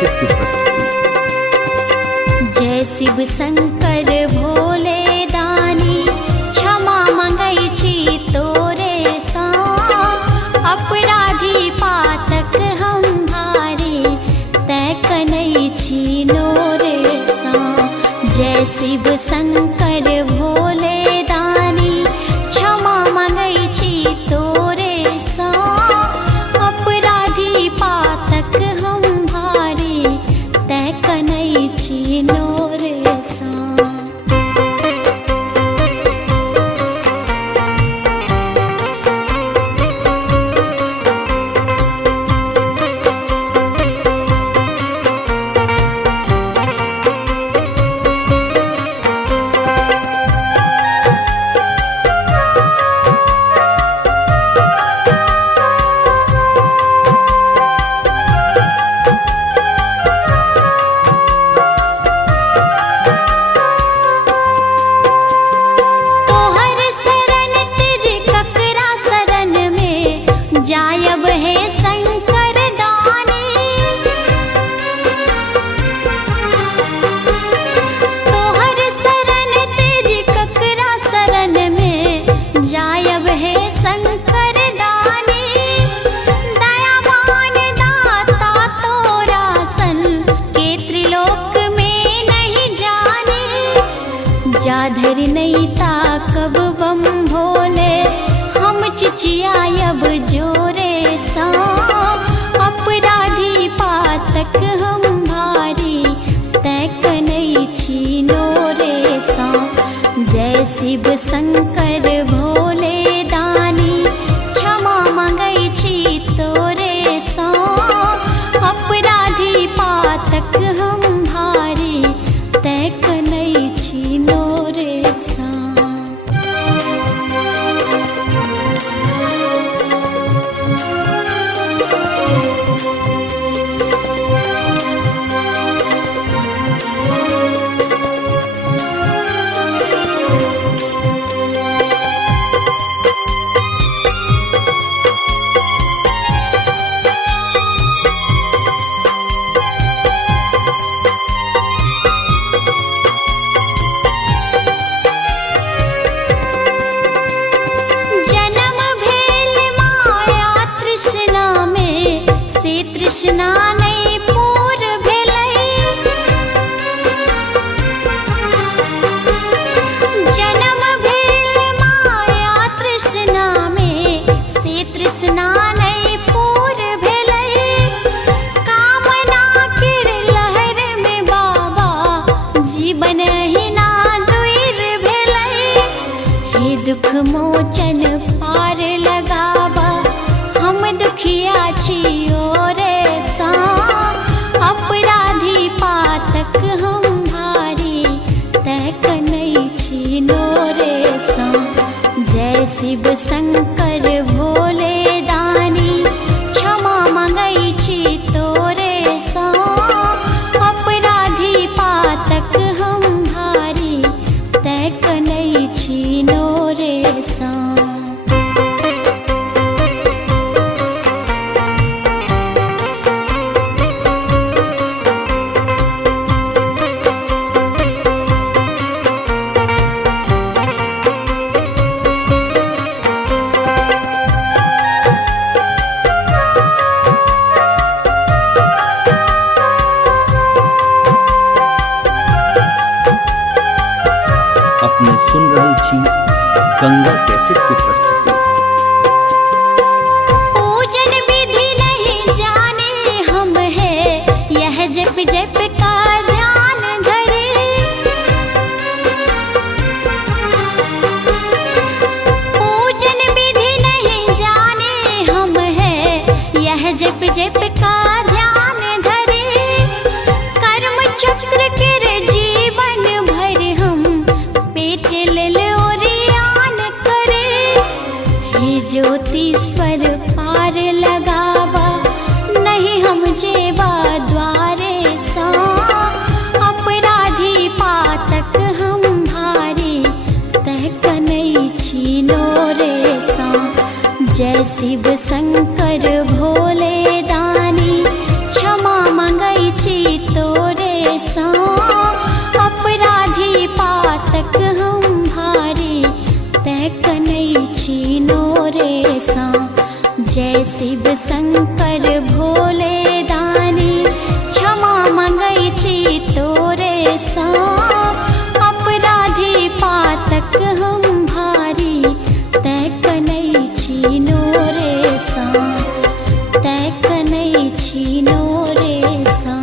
Cassette की प्रस्तुति। जय शिव शंकर भोले दानी, क्षमा मंगै छी तोरे सा, अपराधी पातक हम भारी, तै कनै छी नोरे सा। जय शिव शंकर भोले दानी, क्षमा मंगै छी तोरे सा, अपराधी पातक हम भारी, तै कनै छी नोरे सा। जायब है शंकर दानी, तोहर शरण तेज ककरा शरण में, जायब है शंकर दानी। दयावान दाता तोरा सन के त्रिलोक में नहीं जाने, जाधर नहीं ताकब बम भोले, हम चिचियायब जोरे सा, अपराधी पातक हम भारी, तै कनै छी नोरे सा। जय शिव शंकर भोले दानी, क्षमा मंगै छी तोरे सा, अपराधी पातक हम भारी, तै कनै छी नोरे सा। तृष्णा नहीं पूर भेलै, जन्म भेल माया तृष्णा में, से तृष्णा नहीं पूर भेलै। कामना केर लहर में बाबा, जीवन ही ना दूर भेलै। हे दुख मोचन पार लगाबा, हम दुखिया छियो रे सा, अपराधी पातक हम भारी, तै कनै छी नोरे सा। जय शिव शंकर भोले दानी, क्षमा मंगै छी तोरे सा, अपराधी पातक हम भारी, तै कनै छी नोरे सा। अपने सुन रहल छी गंगा कैसेट की प्रस्तुति। पूजन विधि नहीं जाने हम है, यह जप जप का ध्यान धरे। पूजन विधि नहीं जाने हम है, यह जप जप का ध्यान धरे। कर्म चक्र के जीवन भर हम पेट लेल ओरियान करे, शिव शंकर भोले दानी क्षमा मंगै छी तोरे सा अपराधी पातक हम भारी तै कनै छी नोरे सा तै कनै छी नोरे सा।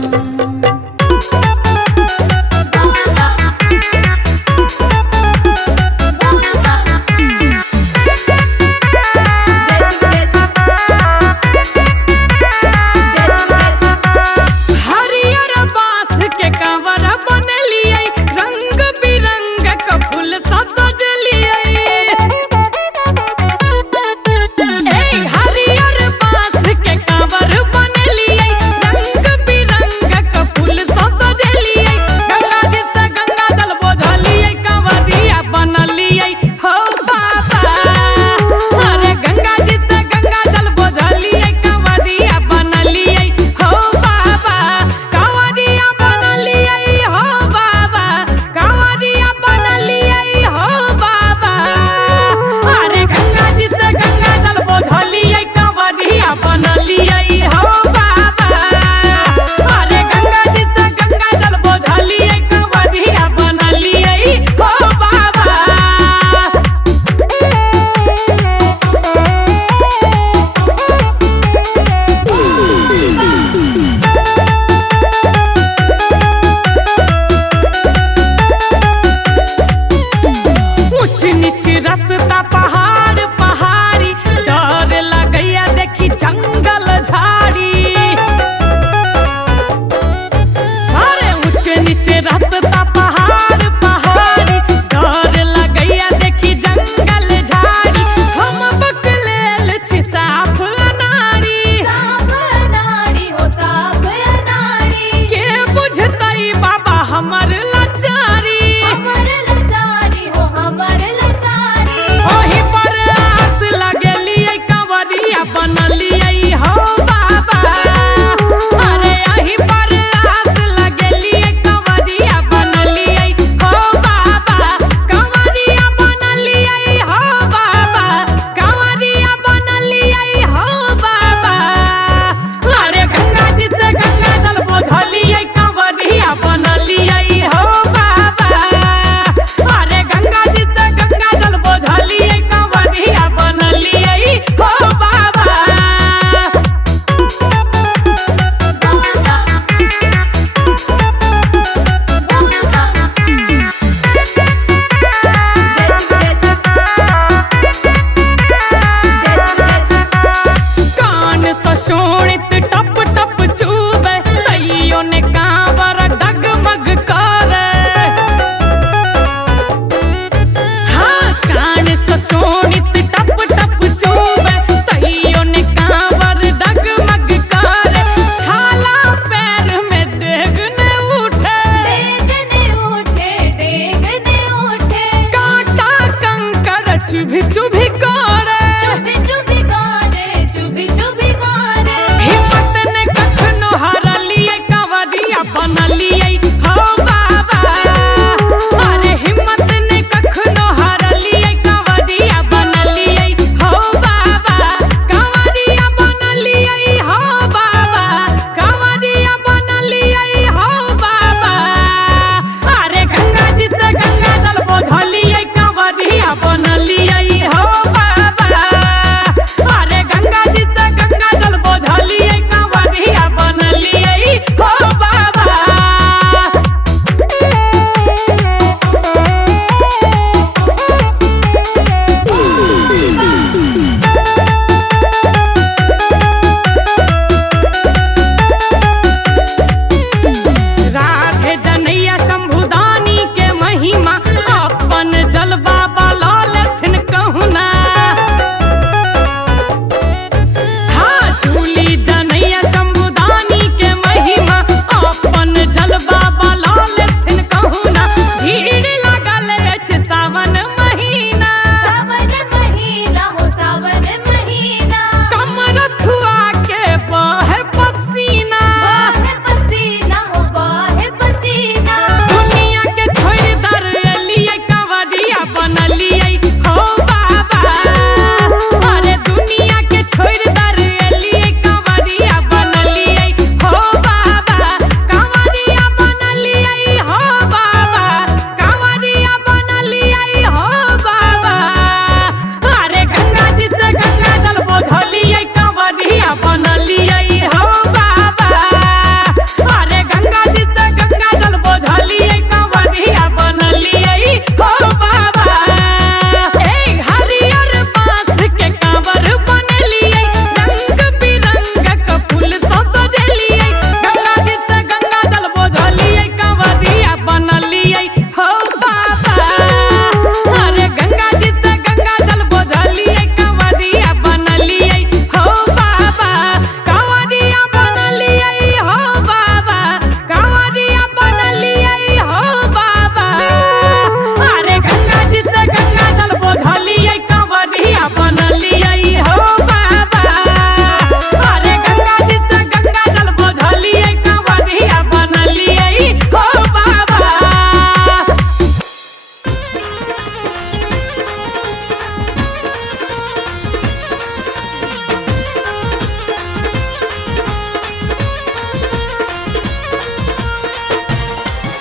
हरियर बांस के कांवर बनलियै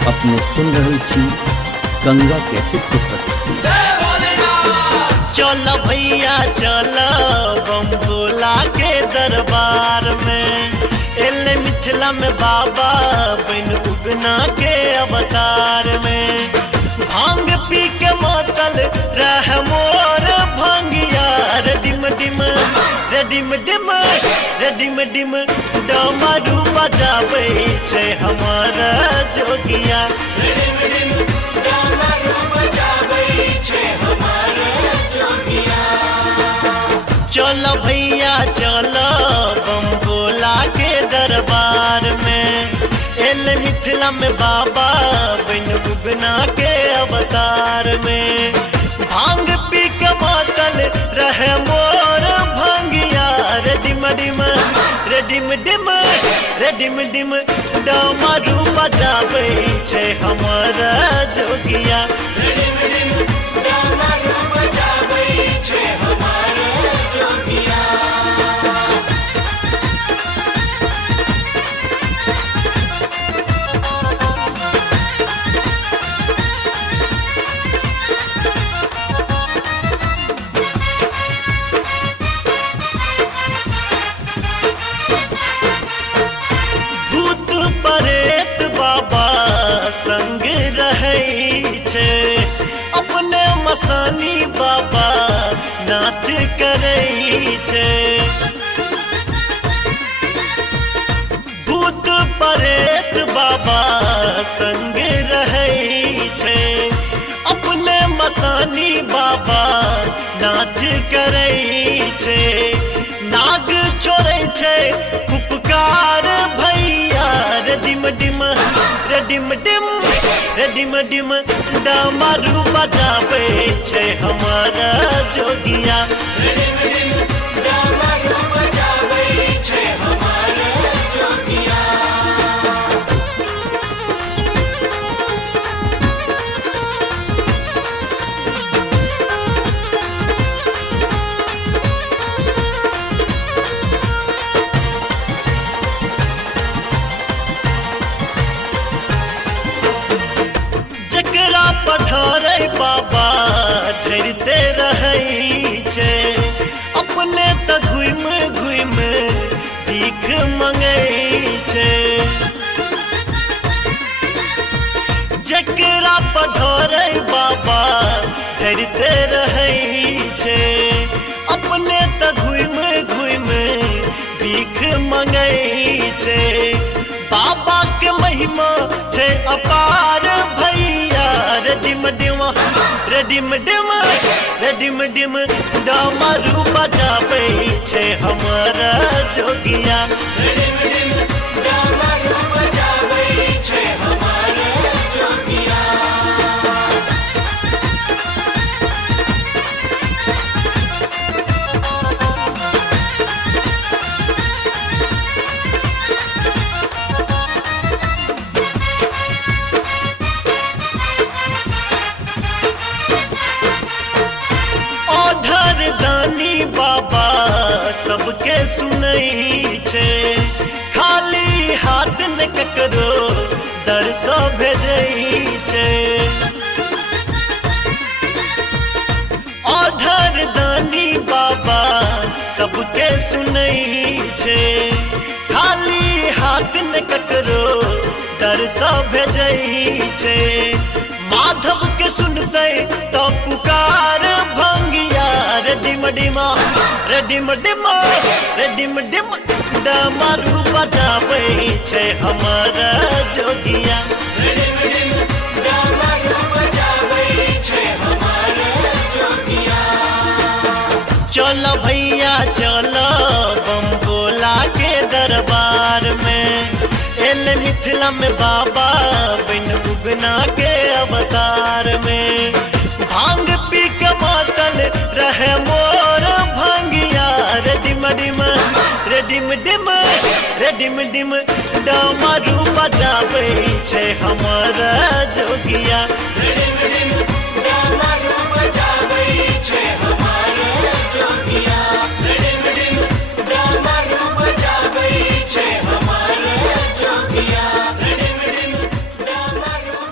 अपने सुन रहल छी गंगा कैसेट के प्रस्तुति। चल भैया चल बम भोला के दरबार में, एले मिथिला में बाबा बन उगना के अवतार में। भांग पी के मातल रह मोर भंगिया, रेडिम डिम रेडिम डिम रेडिम डिम डमरू बजाबै छै हमारा जोगिया। रेडिम डिम डमरू बजाबै छै हमारा जोगिया। चल भैया चल बम भोला के दरबार में, एले मिथिला में बाबा बन उगना के अवतार में। भांग पी के मातल रहे मोर भंगिया, रेडिम डिम रेडिम डिम रेडिम डिम डमरू बजाबै छै हमारा जोगिया। रेडिम डिम डमरू बजाबै छै हमारा जोगिया। परेत बाबा संग रहै छै, अपने मसानी बाबा नाच करै छै। भूत परेत बाबा संग रहै छै, अपने मसानी बाबा नाच करै छै। नाग छोड़ै छै फुफकार भैया, रेडिम डिम रेडिम डिम रेडिम डिम डमरू बजाबै छै हमारा जोगिया। रेडिम डिम डमरू बजाबै छै हमारा जोगिया। जकरा पठारे बाबा डरते रहै छै, अपने त घुम घुम भीख मंगै छै। जकरा पठारे बाबा डरते रहै छै, अपने त घुम घुम भीख मंगै छै। बाबा के महिमा छै अपार भैया, रेडिम डिम रेडिम डिम रेडिम डिम डमरू बजाबै छै हमारा जोगिया। रेडिम डिम डमरू बजाबै छै हमारा जोगिया। दानी बाबा सबके सुनै छै, खाली हाथ न ककरो दर सँ भेजै छै। ओढ़र दानी बाबा सबके सुनै छै, खाली हाथ न ककरो दर सँ भेजै छै। माधव के सुनतै तो पुकार भंगिया, रेडिम डिम रेडिम डिम रेडिम डिम डमरू बजाबै छै हमारा जोगिया। रेडिम डिम डमरू बजाबै छै हमारा जोगिया। चल भैया चल बम भोला के दरबार में, एले मिथिला में बाबा बन उगना के अवतार में। भांग पी के मातल रहे मोर भंगिया, रेडिम डिम रेडिम डिम रेडिम डिम डमरू बजाबै छै हमारा जोगिया। रेडिम डिम डमरू बजाबै छै हमारा जोगिया। रेडिम डिम डमरू बजाबै छै हमारा जोगिया। रेडिम डिम डमरू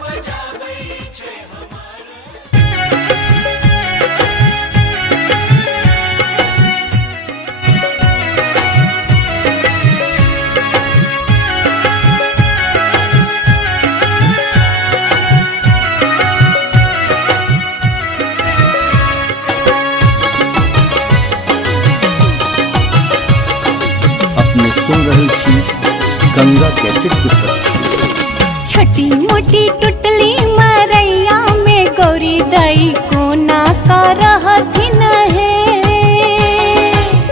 मोटी टुटली मरैया में गौरी दाई कोना का रहथिन है।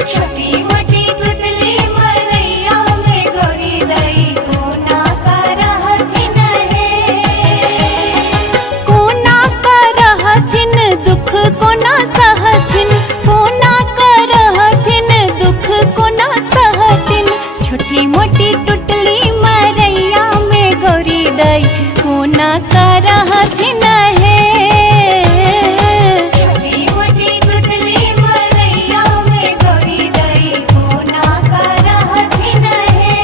छोटी मोटी टुटली मरैया में गौरी दाई कोना का रहथिन है। कोना का रहथिन दुख कोना सहथिन, कोना का रहथिन दुख कोना सहथिन। छोटी मोटी टुटली मरैया में गौरी दाई कोना का रहथिन है। छोटी मोटी टुटली मरैया में गौरी दाई कोना का रहथिन है।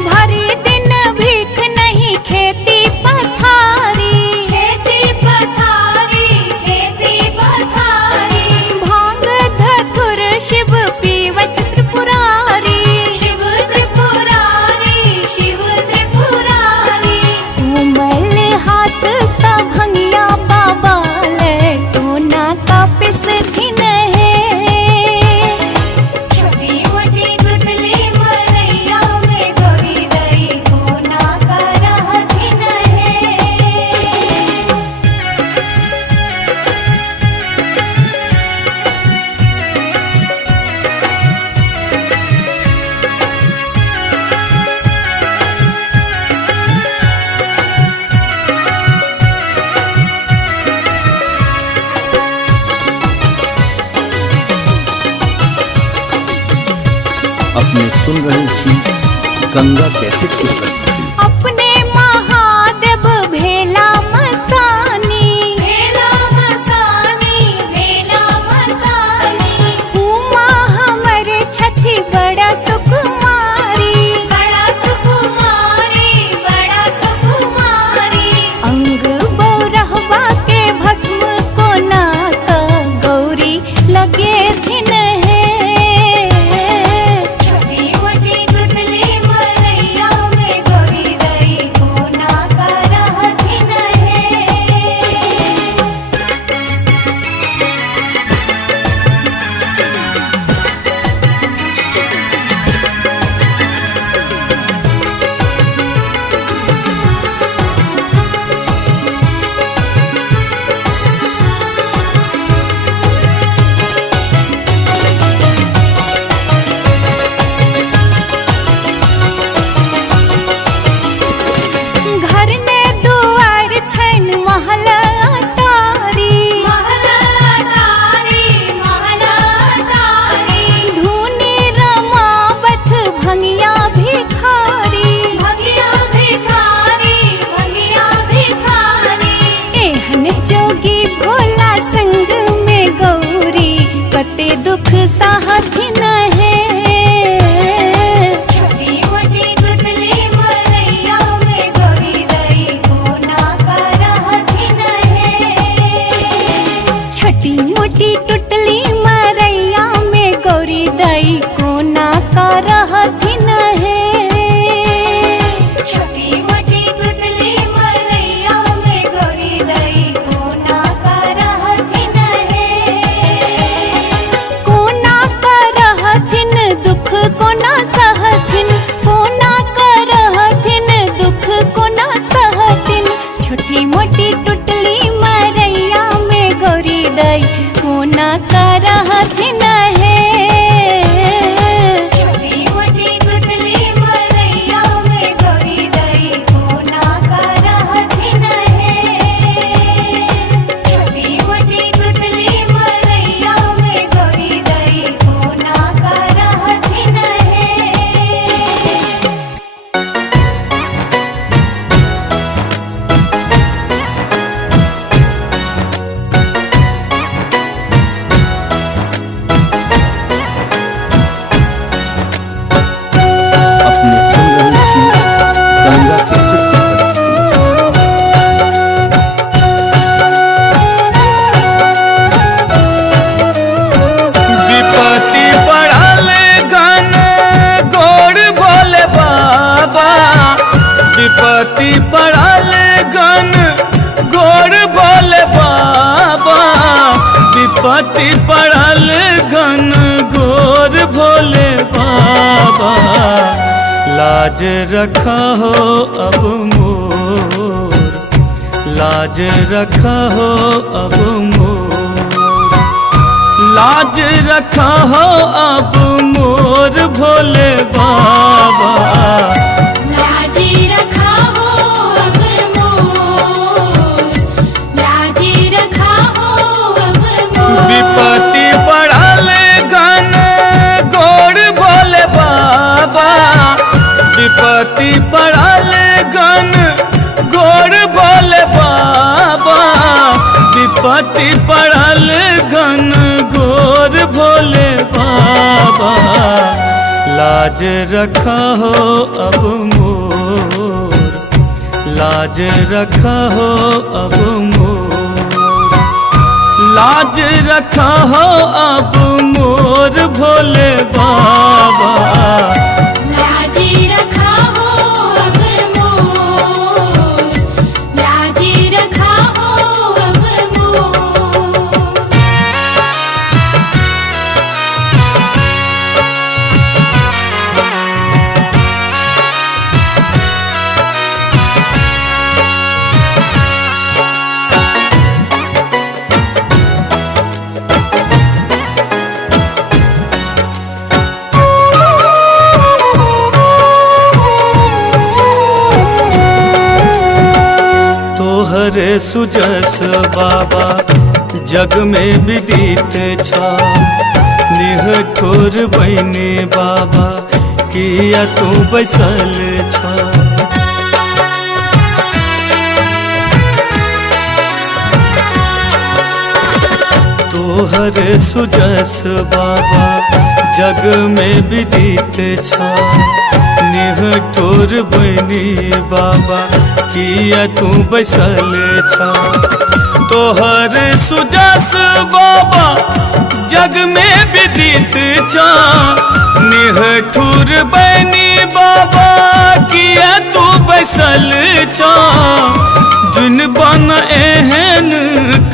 भरी दिन भीख नहीं खेती पथारी, खेती पथारी, खेती पथारी। भांग धतुर शिव पीवत त्रिपुरारी, शिव त्रिपुरारी, शिव त्रिपुरारी। कोमल हाथ सा भंगिया बाबा ले कोना का पिसथिन है। छोटी मोटी टुटली मरैया में गौरी दाई कोना का रहथिन है। अपने सुन रहल छी गंगा कैसेट की प्रस्तुति। अपने महादेव भेला मसानी, भेला मसानी, भेला मसानी। उमा हमर छथि बड़ा सुकुमारी, बड़ा सुकुमारी, बड़ा सुकुमारी। अंग बौरहवा के भस्म कोना का गौरी लगे थिन है। छोटी मोटी टुटली मरैया में गौरी दाई कोना का रहथिन है। घर ने दुआर छैन महल अटारी, महल अटारी, महल अटारी। धुनी रमावत भंगिया भिखारी, भंगिया भिखारी, भंगिया भिखारी। एहन जोगी भोला संग में गौरी कते दुख सहथिन है। छोटी मोटी टुटली मरैया में गौरी दाई कोना का रहथिन है। छोटी मोटी टुटली मरैया में गौरी दाई कोना का रहथिन है। छोटी मोटी टुटली मरैया में गौरी दाई कोना का रहथिन है। कोना का विपत्ति पड़ल गन गोर भोले बाबा, विपत्ति पड़ल घन गोर भोले बाबा। लाज रखा हो अब मोर, लाज रखा हो अब मोर, लाज रखा हो अब मोर भोले बाबा। लाजी रखा हो अब मोर, लाजी रखा हो अब मोर। विपत्ति पड़ल घन गोर भोले बाबा, विपत्ति पड़ल घन गोर भोले बाबा, विपत्ति पड़ल घन गोर भोले बाबा। लाज रखा हो अब मोर, लाज रखा हो अब मोर, लाज रखा हो अब मोर भोले बाबा। लाजी रखा हो अब मोर, लाजी रखा हो अब मोर। तोहरे सुजस बाबा जग में विदित छा, निहठुर बहने बाबा किया तू बैसल छा। तोहरे सुजस बाबा जग में विदित छा, निहठुर बहनी बाबा किया तू बैसल छा। तोहर सुजस बाबा जग में विदित छा, निहठुर बहनी बाबा किया तू बैसल छा। जुन बन एहन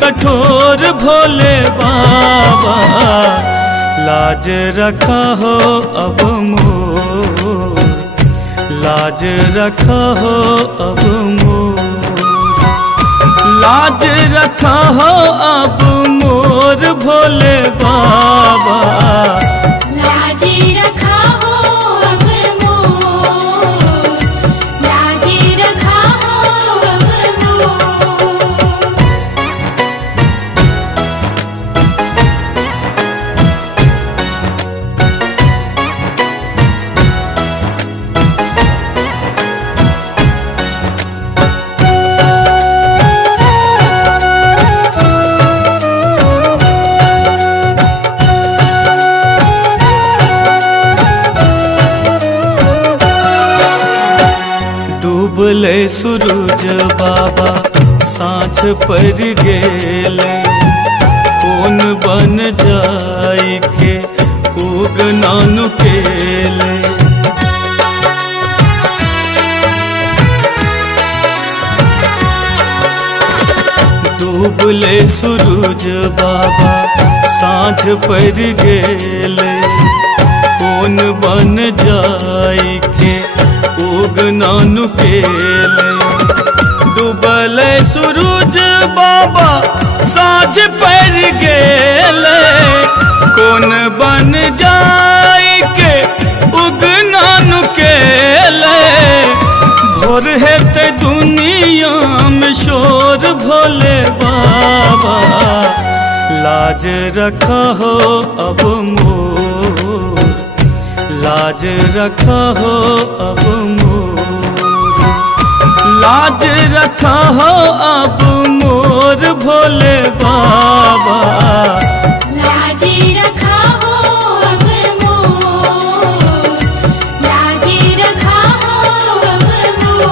कठोर भोले बाबा, लाज रखा हो अब मोर, लाज रखा हो अब मोर, लाज रखा हो अब मोर भोले बाबा। लाजी रखा हो अब मोर, लाजी रखा हो अब मोर। डूबले सूरज बाबा साँझ पर गेले, कौन बन जाई के उगनानु केले। डूबले सूरज बाबा साँझ पर गेले, कौन बन जाई के उगनानु केले। डूबल सूरज बाबा साँझ पर गेले, कौन बन जाई के उगनानु केले। भोर हेते दुनिया में शोर भोले बाबा, लाज रखा हो अब मोर, लाज रखा हो अब मोर, लाज रखा हो अब मोर भोले बाबा। लाजी रखा हो अब मोर, लाजी रखा हो अब मोर।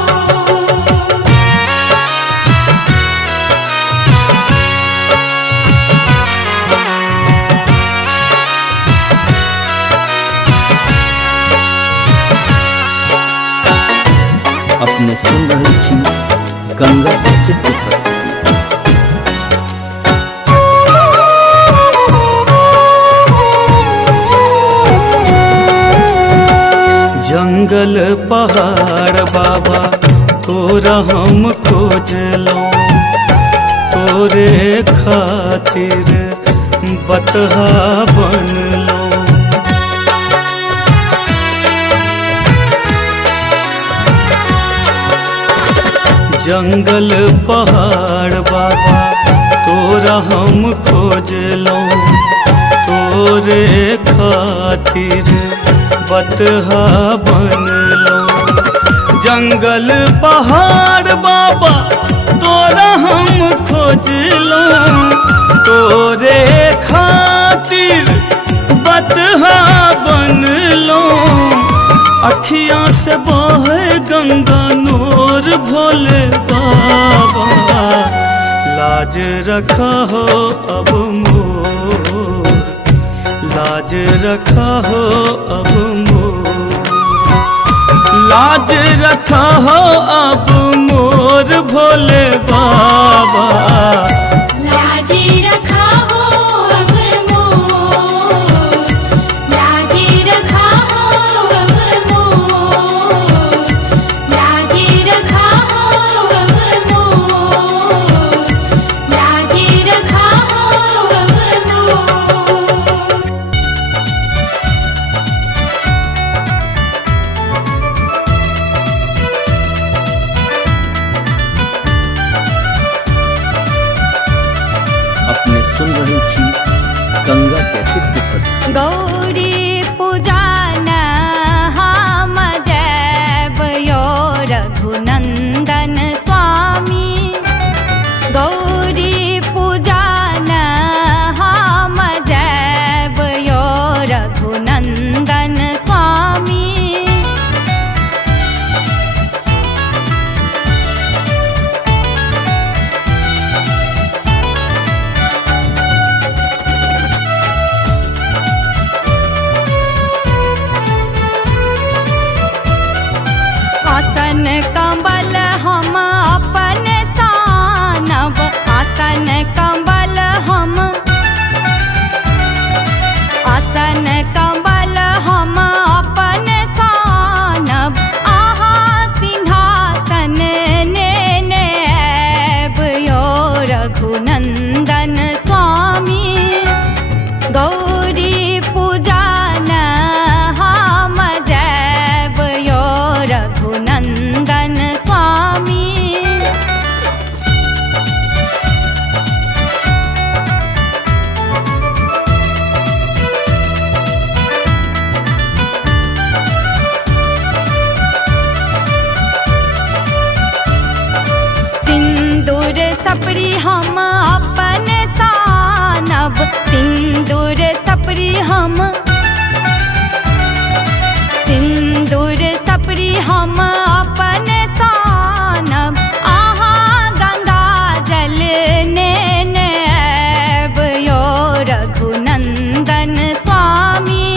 अपने सुन रहल छी गंगा कैसेट के प्रस्तुति। जंगल पहाड़ बाबा तोरा हम खोजलो, तोरे खातिर बतहा बनलो। जंगल पहाड़ बाबा तोरा हम खोजलो, तोरे खातिर बतहा बनलो। जंगल पहाड़ बाबा तोरा हम खोजलो, तोरे खातिर बतहा बनलो। अखियाँ से बहे गंगा नूर भोले बाबा, लाज रखा हो अब मोर, लाज रखा हो अब मोर, लाज रखा हो अब मोर भोले बाबा। लाज रखा हो अब मोर, लाज रखा हो अब मोर, लाज रखा हो अब मोर, लाज रखा हो अब मोर। अपने सुन रहल छी गंगा कैसेट के प्रस्तुति। गौरी पूजन हम जैबयो रघुनंदन स्वामी, गौरी पूजन हम जैबयो रघुनंदन स्वामी। आसन कंबल हम अपन सानब, आसन कंबल हम, आसन कंबल हम अपन सानब। आहा सिंहासन नेने आबयो रघुनंदन स्वामी, गौरी पूजन हम जैबयो रघुनंदन स्वामी। सिंदूर सपरी हम अपन सानब, सिंदूर सपरी हम, सिंदूर सपरी हम अपन सानब। आहा गंगा जल नेने आबयो रघुनंदन स्वामी,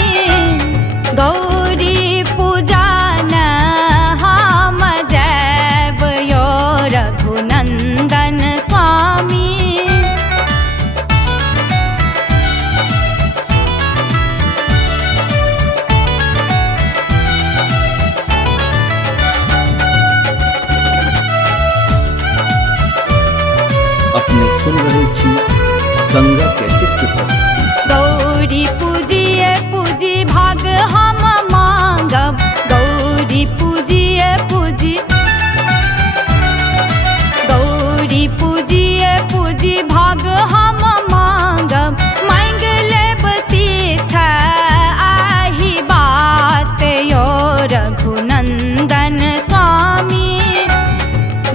गौरी पूजन हम जैबयो रघुनंदन स्वामी। अपने सुन रहल छी गंगा कैसेट के प्रस्तुति। गौरी पूजिए पूजी भाग हम मांगब, गौरी पूजिए पूजी, गौरी पूजिए पूजी भाग हम मांगब। मांग लेब सीख आही बात यो रघुनंदन स्वामी,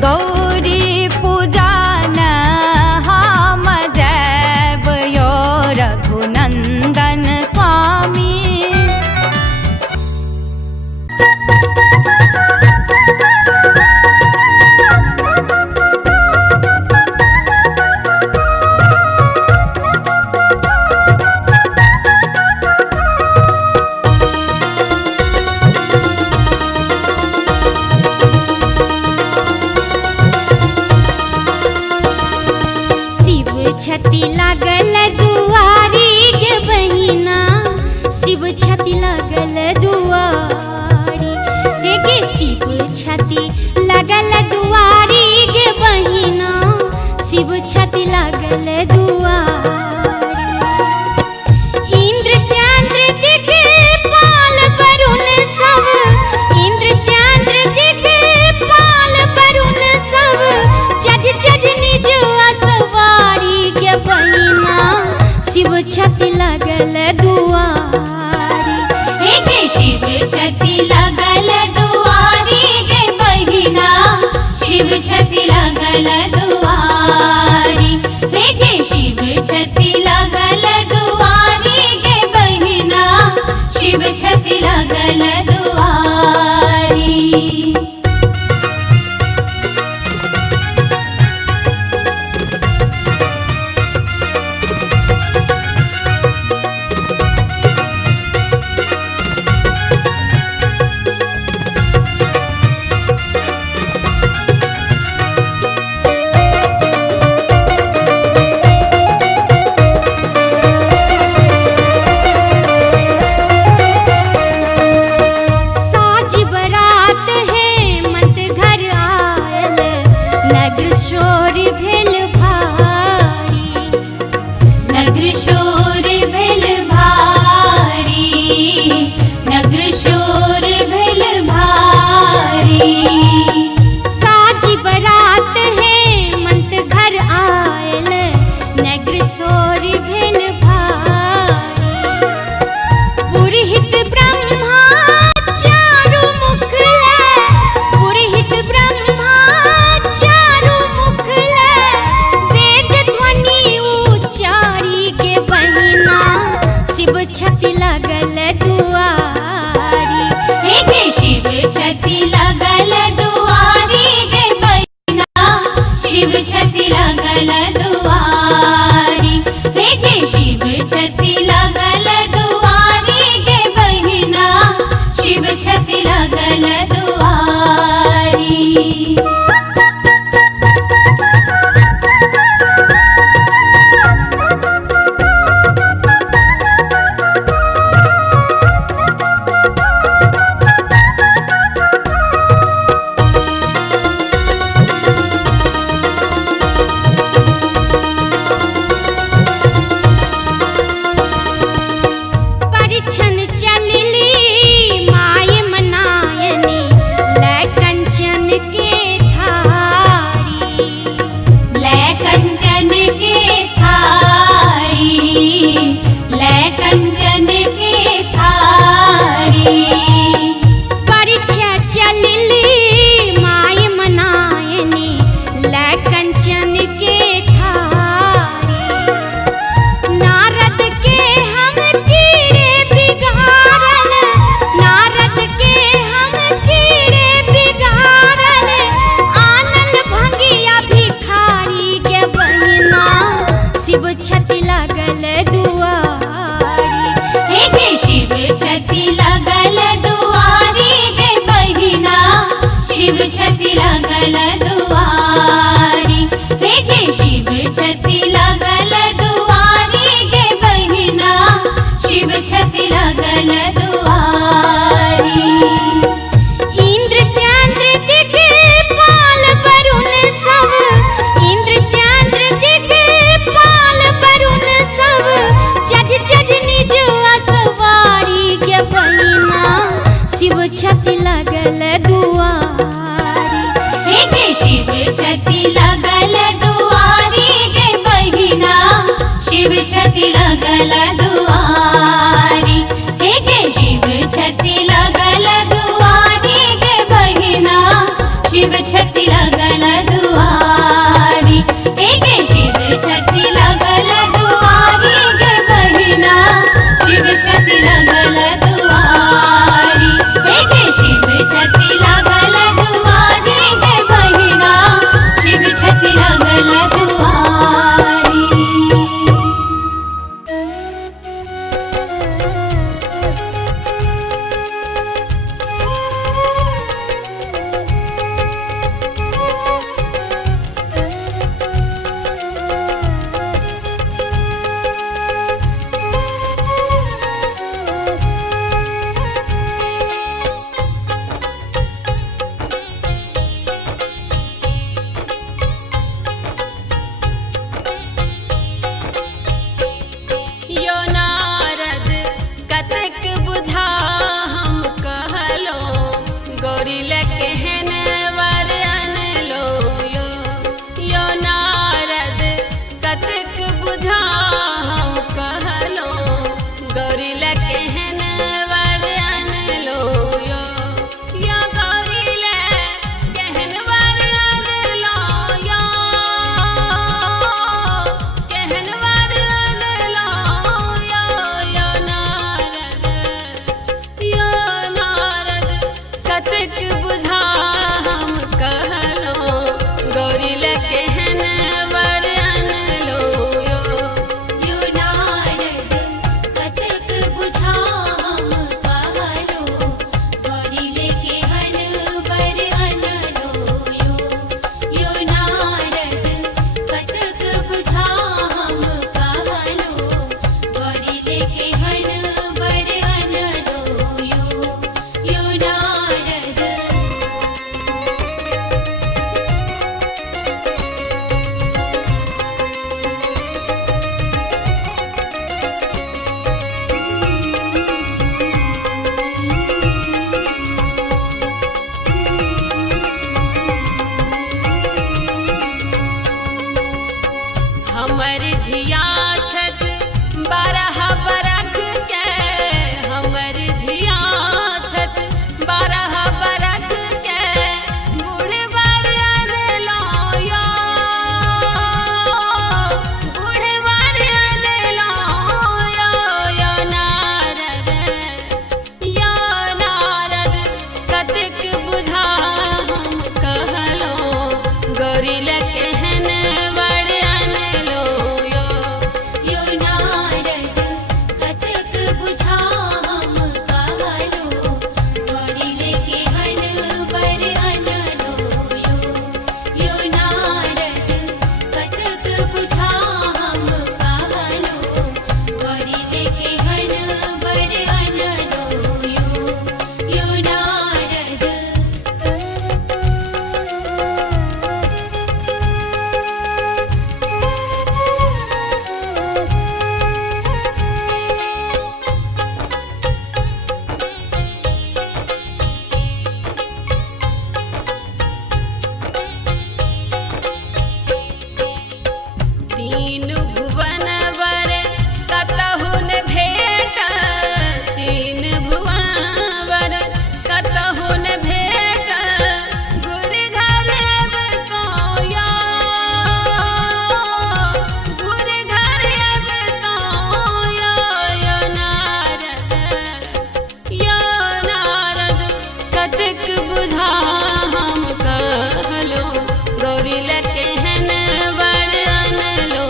गौरी पूजन हम जैबयो रघुनंदन स्वामी। शिव छति लागल दुआरी गे बहिना, शिव छति लागल दुआरी गे शिव छति लागल दुआरी गे बहिना, शिव छति लागल दुआरी। इंद्र चंद्र दिक्पाल वरुण सब, इंद्र चंद्र दिक्पाल वरुण सब चढ़ चढ़ निज असवारी गे बहिना, शिव छति लागल दुआरी गे शिव छति लागल दुआरी गे बहिना, शिव छति लागल दुआरी गे शिव छति लागल दुआरी गे बहिना, शिव छति लागल दुआरी। नगर शोर भेल भारी, नगर शोर भेल भारी, नगर शोर भेल भारी। साजी बरात हेमंत घर आयल, नगर शोर भेल भारी। पुरहित ब्रह्मा चारु मुख है, पुरहित ब्रह्मा चारु मुख है, वेद ध्वनि उच्चारी गे बहिना, शिव छति लागल दुआरी गे शिव छति लागल दुआरी गे बहिना, शिव छति लागल दुआरी गे शिव छति लागल दुआरी गे बहिना, शिव छति लागल दुआरी। परिछन चलली माय मनायनी, लै कंचन के थारी, लै कंचन के थारी, लै कंचन के थारी। परिछा चलली माय मनायनी, लै कंचन के थारी। नारद के हम कीड़े बिगाड़ल, नारद के हम कीड़े बिगाड़ल, आनंद भंगिया भिखारी गे बहिना, शिव छति लागल दुआरी गे शिव छति लागल दुआरी गे बहिना, शिव छति लागल दुआरी गे शिव छति लागल दुआरी गे बहिना, शिव छति लागल दुआरी। इंद्र चंद्र दिक्पाल वरुण सब, इंद्र चंद्र दिक्पाल वरुण सब चढ़ चढ़ निज असवारी गे बहिना, शिव छति लागल दुआरी गे शिव छति लागल दुआरी गे बहिना, शिव छति लागल दुआरी गे शिव छति लागल दुआरी गे बहिना, शिव छति लागल दुआरी गे शिव छति लागल दुआरी गे बहिना, शिव छति लागल दुआरी गे शिव छति लागल दुआरी गे बहिना, शिव छति लागल दुआरी। हमर धिया छत 12 बरख के, हमर धिया छत 12 बरख के, बूढ़े बारियन लाया, बूढ़े बारियन लाया, या नारद कतिक बुझा हम कहलो, गौरी लकेहन बड़ियन लो यो नारद कतिक बुझा हम कहलो, गौरी लकेहन बड़ियन लो यो नारद कतिक बुझा हम कहलो, गौरी लकेहन बड़ियन लो यो नारद। तीन भुवन वर कतहु न भेट, तीन भुवन वर कतहु न भेट, गुर घर अब कोया, गुर घर अब कोया, यो नारद कतिक बुझा हम कहलो, गौरी लकेहन बड़ियन लो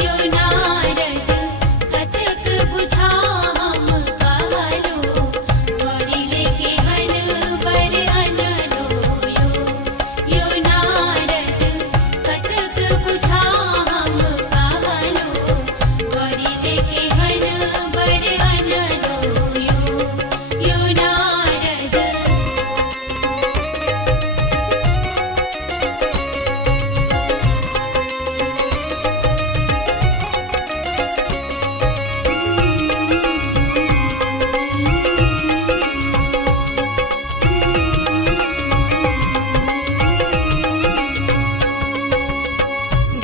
यो नारद कतिक बुझा हम कहलो, गौरी लकेहन बड़ियन लो यो नारद कतिक बुझा हम कहलो, गौरी लकेहन बड़ियन लो यो नारद।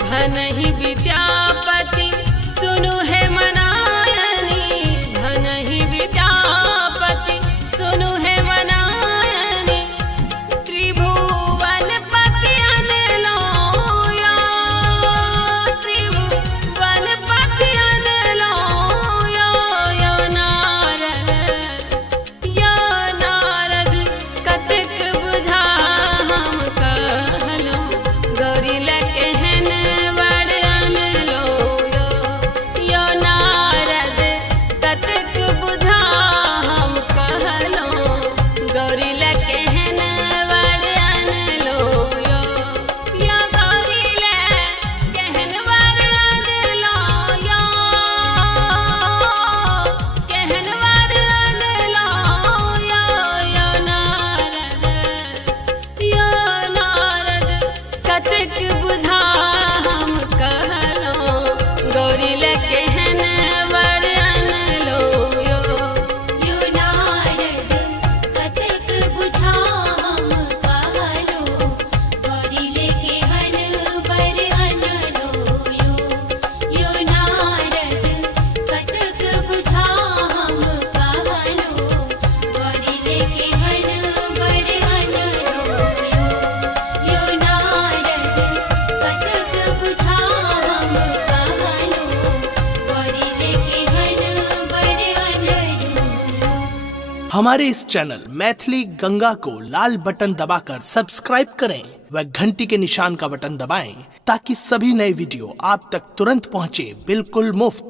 धनहि विद्यापति सुनु है मनायनी, धनहि विद्यापति सुनु है मनायनी, त्रिभुवन पतियन लोया, त्रिभुवन पतियन लोया, यो नारद कतिक बुझा हम कहलो, गौरी लकेहन बड़ियन लो यो नारद कतिक बुझा हम कहलो, गौरी लकेहन बड़ियन लो यो गौरी लकेहन बड़ियन लो केहन बड़ियन लो यो नारद कतिक बुझा हम कहलो, गौरी लकेहन बड़ियन लो यो नारद कतिक बुझा हम कहलो, गौरी लकेहन बड़ियन लो यो नारद कतिक बुझा हम कहलो, गौरी लकेहन बड़ियन लो यो नारद कतिक बुझा हम कहलो, गौरी लकेहन बड़ियन लो। हमारे इस चैनल मैथिली गंगा को लाल बटन दबाकर सब्सक्राइब करें व घंटी के निशान का बटन दबाएं ताकि सभी नए वीडियो आप तक तुरंत पहुंचे बिल्कुल मुफ्त।